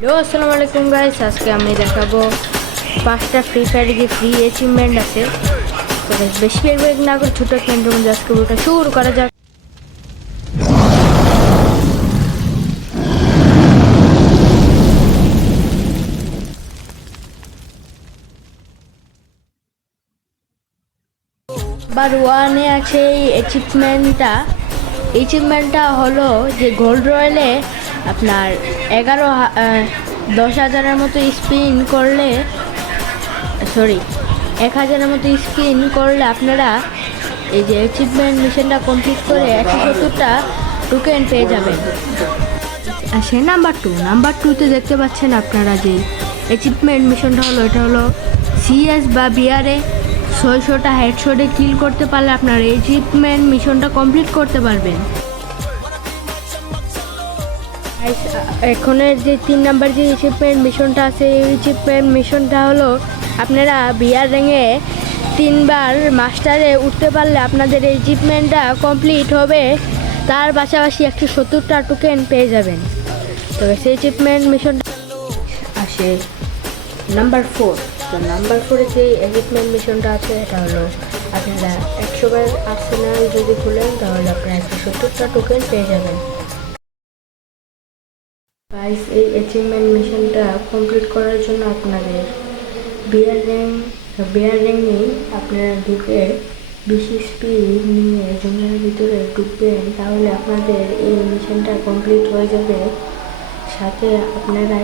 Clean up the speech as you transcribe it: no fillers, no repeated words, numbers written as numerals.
Hello আসসালামু আলাইকুম guys, আজকে আমি দেখাবো 5টা ফ্রি ফায়ারে যে ফ্রি অ্যাচিভমেন্ট আছে। তো বেশি বেগ না করে ছোট ক্যান্ডের মধ্যে আজকে ওটা শুরু করা যাক। নাম্বার 1-এ আছে এই অ্যাচিভমেন্টটা হলো যে গোল্ড রয়েলে আপনার 10,000-এর মতো স্পিন করলে 1,000-এর মতো স্পিন করলে আপনারা এই যে অ্যাচিভমেন্ট মিশনটা কমপ্লিট করে 170টা টোকেন পেয়ে যাবেন। আর সে নাম্বার টুতে দেখতে পাচ্ছেন আপনারা যে অ্যাচিভমেন্ট মিশনটা হলো, এটা হলো সিএস বা বিআরে 600টা হেডশটে কিল করতে পারলে আপনারা অ্যাচিভমেন্ট মিশনটা কমপ্লিট করতে পারবেন। এখনের যে 3 নাম্বার যে অ্যাচিভমেন্ট মিশনটা আছে, এই অ্যাচিভমেন্ট মিশনটা হলো আপনারা বিআর র্যাঙ্কে 3বার মাস্টারে উঠতে পারলে আপনাদের অ্যাচিভমেন্টটা কমপ্লিট হবে, তার পাশাপাশি 170টা টোকেন পেয়ে যাবেন। তবে সেই অ্যাচিভমেন্ট মিশনটা আসে নাম্বার 4। তো নাম্বার 4-এ যে অ্যাচিভমেন্ট মিশনটা আছে এটা হলো আপনারা 100বার আর্সেনাল যদি খুলেন তাহলে আপনারা 170টা টোকেন পেয়ে যাবেন। গাইস, এই অ্যাচিভমেন্ট মিশনটা কমপ্লিট করার জন্য আপনাদের বিআর র্যাঙ্কে আপনারা ঢুকে বেশি স্পিড নিয়ে জঙ্গলের ভিতরে ঢুকবেন, তাহলে আপনাদের এই মিশনটা কমপ্লিট হয়ে যাবে। সাথে আপনারা